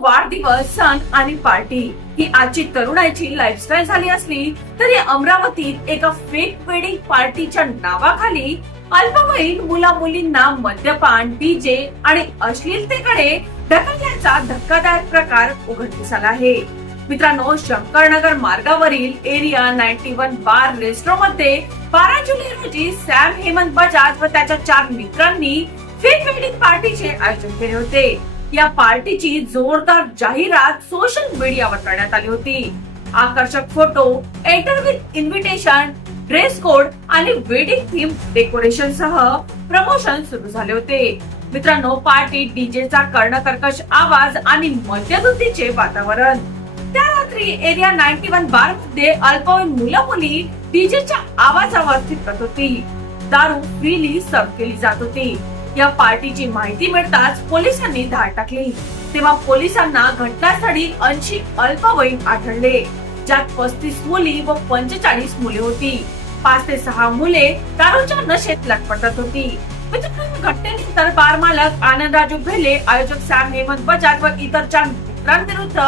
वाढदिवस सण आणि पार्टी ही आजची तरुणाईची लाईफस्टाईल झाली असली तरी अमरावतीत एका फेक वेडिंग पार्टीच्या नावाखाली अल्पवयीन मुला मुलींना मद्यपान डीजे आणि अश्लीलतेकडे ढकलण्याचा धक्कादायक प्रकार उघडकीस आला आहे. मित्रांनो शंकरनगर मार्गावरील एरिया नाईन्टी वन बार रेस्टॉरंटमध्ये बारा जुलै रोजी सॅम हेमंत बजाज व त्याच्या चार मित्रांनी फेक वेडिंग पार्टीचे आयोजन केले होते. या पार्टीची जोरदार जाहिरात सोशल मीडियावर करण्यात आली होती. आकर्षक photo enter with invitation dress code आणि वेडिंग थीम डेकोरेशन सह प्रमोशन सुरू झाले होते. मित्रांनो पार्टी डीजेचा कर्णकर्कश आवाज आणि मध्यदुतीचे वातावरण. त्या रात्री एरिया नाईन्टी वन बारमध्ये अल्पवयीन मुलं मुली डीजेच्या आवाजावर थिरकत होती. दारू फ्रीली सर्व केली जात होती. या पार्टीची माहिती मिळताच पोलिसांनी धाड टाकली. तेव्हा पोलिसांना घटनास्थळी ऐंशी अल्पवयीन आढळले ज्यात पस्तीस मुली व पंचेचाळीस मुले होती. पाच ते सहा मुले दारूच्या नशेत लटपटत होती. घटनेनंतर बार मालक आनंदराजू भेले आयोजक सॅम हेमंत बजाज व इतर चार मित्रांविरुद्ध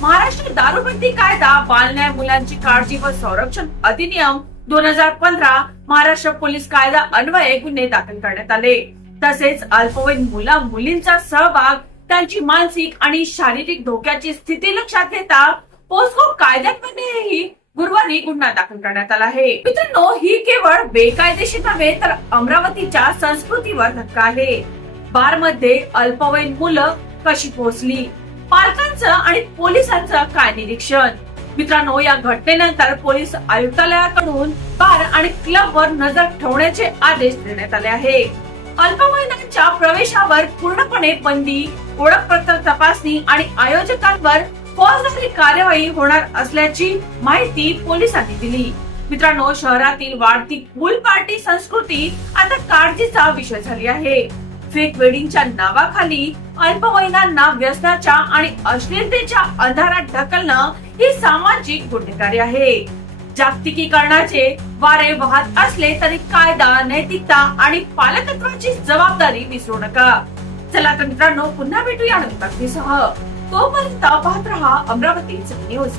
महाराष्ट्र दारूबंदी कायदा बालन्याय मुलांची काळजी व संरक्षण अधिनियम दोन हजार पंधरा महाराष्ट्र पोलीस कायदा अन्वये गुन्हे दाखल करण्यात आले. तसेच अल्पवयीन मुला मुलींचा सहभाग त्यांची मानसिक आणि शारीरिक धोक्याची स्थिती लक्षात घेता पोस्को कायद्यांमध्येही गुरुवारी गुन्हा दाखल करण्यात आला आहे. मित्रांनो ही केवळ बेकायदेशीर नव्हे तर अमरावतीच्या संस्कृतीवर धक्का आहे. बारमध्ये अल्पवयीन मुलं कशी पोहोचली? पालकांचं आणि पोलिसांचं काय निरीक्षण? मित्रांनो या घटनेनंतर पोलीस आयुक्तालयाकडून बार आणि क्लब वर नजर ठेवण्याचे आदेश देण्यात आले आहे अल्पवयीनांच्या प्रवेशावर पूर्णपणे बंदी ओळखपत्र तपासणी आणि आयोजकांवर फौजदारी कार्यवाही होणार असल्याची माहिती पोलिसांनी दिली. मित्रांनो शहरातील वाढती पूल पार्टी संस्कृती आता काळजीचा विषय झाली आहे. फेक वेडिंगच्या नावाखाली अल्पवयीनांना व्यसनाच्या आणि अश्लीलतेच्या अंधारात ढकलणं ही सामाजिक गुन्हेगारी आहे. जागतिकीकरणाचे वारे वाहत असले तरी कायदा नैतिकता आणि पालकत्वाची जबाबदारी विसरू नका. चला तर मित्रांनो पुन्हा भेटूया नवीन बातमीसह. तोपर्यंत पाहत रहा अमरावती न्यूज